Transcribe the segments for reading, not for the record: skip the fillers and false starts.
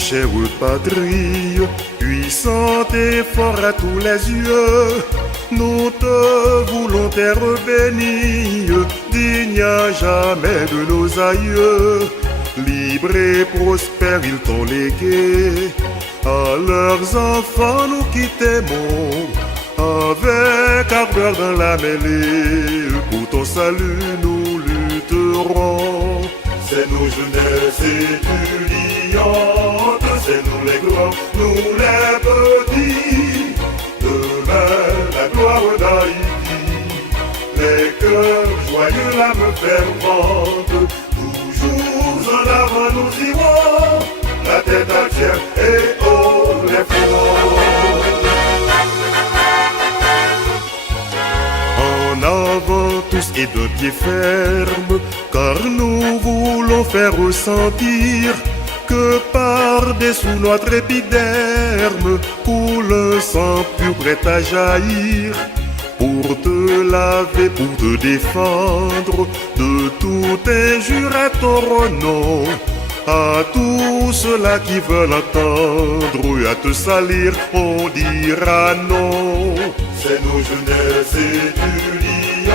chère patrie, puissante et fort à tous les yeux, nous te voulons terre bénie, digne à jamais de nos aïeux. Libre et prospère ils t'ont légué, à leurs enfants nous qui t'aimons, avec ardeur dans la mêlée, pour ton salut nous lutterons. C'est nos jeunesses étudiantes, c'est nous les grands, nous les petits, demain la gloire d'Haïti, les cœurs joyeux, l'âme fervente, toujours en avant nous irons, la tête entière et haut les fronts. En avant tous et de pied ferme, car nous voulons faire ressentir que par-dessous notre épiderme coule un sang pur prêt à jaillir, pour te laver, pour te défendre de toute injure à ton nom. À tous ceux-là qui veulent entendre, à te salir, on dira non. C'est nos jeunesses étudiantes,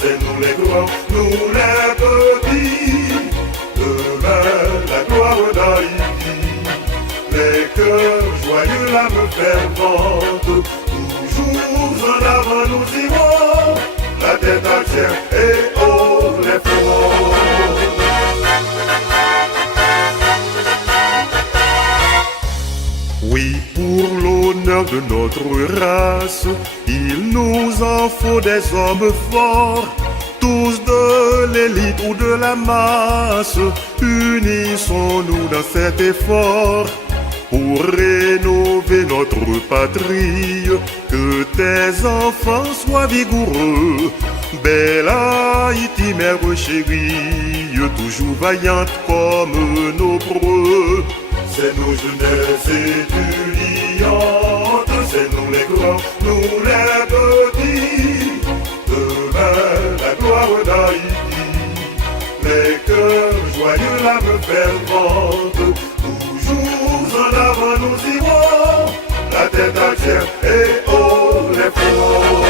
c'est nous les grands, nous les petits, demain la gloire d'Haïti, les cœurs joyeux, l'âme fervente, toujours en avant nous irons, la tête entière et haut les fronts. Oui, pour l'honneur de notre race, il nous en faut des hommes forts, tous de l'élite ou de la masse. Unissons-nous dans cet effort pour rénover notre patrie, que tes enfants soient vigoureux. Belle Haïti, mère chérie, toujours vaillante comme nos preux. C'est nos jeunesses étudiantes, c'est nous les grands, nous les petits, demain la gloire d'Haïti, les cœurs joyeux, l'âme fervente, toujours en avant nous irons, la tête entière et haut les fronts.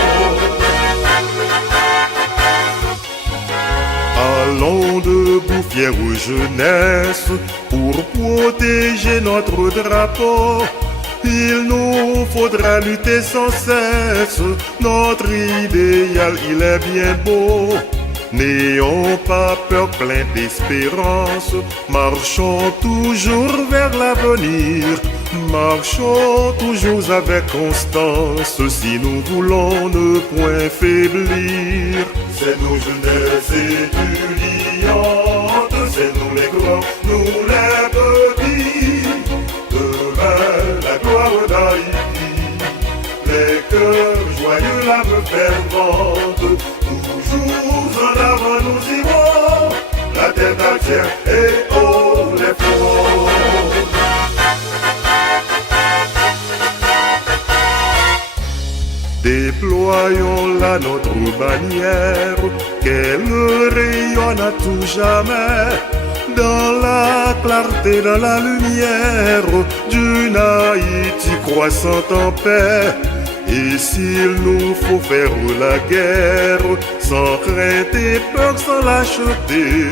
Allons debout, fière jeunesse, pour protéger notre drapeau. Il nous faudra lutter sans cesse, notre idéal il est bien beau. N'ayons pas peur, plein d'espérance, marchons toujours vers l'avenir, marchons toujours avec constance, si nous voulons ne point faiblir. C'est nos jeunesses étudiantes, c'est nous les grands, nous les petits, demain la gloire d'Haïti, les cœurs joyeux, l'âme fervente, toujours en avant nous irons, la tête entière et haut les fronts. Déployons-la notre bannière, qu'elle rayonne à tout jamais, dans la clarté, dans la lumière, d'une Haïti croissante en paix. Et s'il nous faut faire la guerre, sans crainte et peur, sans lâcheté,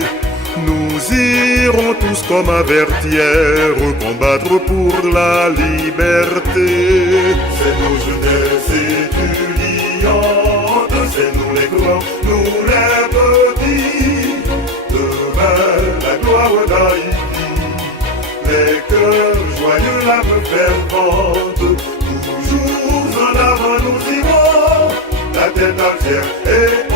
nous irons tous comme avertières, combattre pour la liberté. C'est nos jeunesses étudiantes, c'est nous les grands, nous les petits, demain la gloire d'Haïti, les cœurs joyeux, l'âme fervente, toujours en avant nous irons, la tête entière et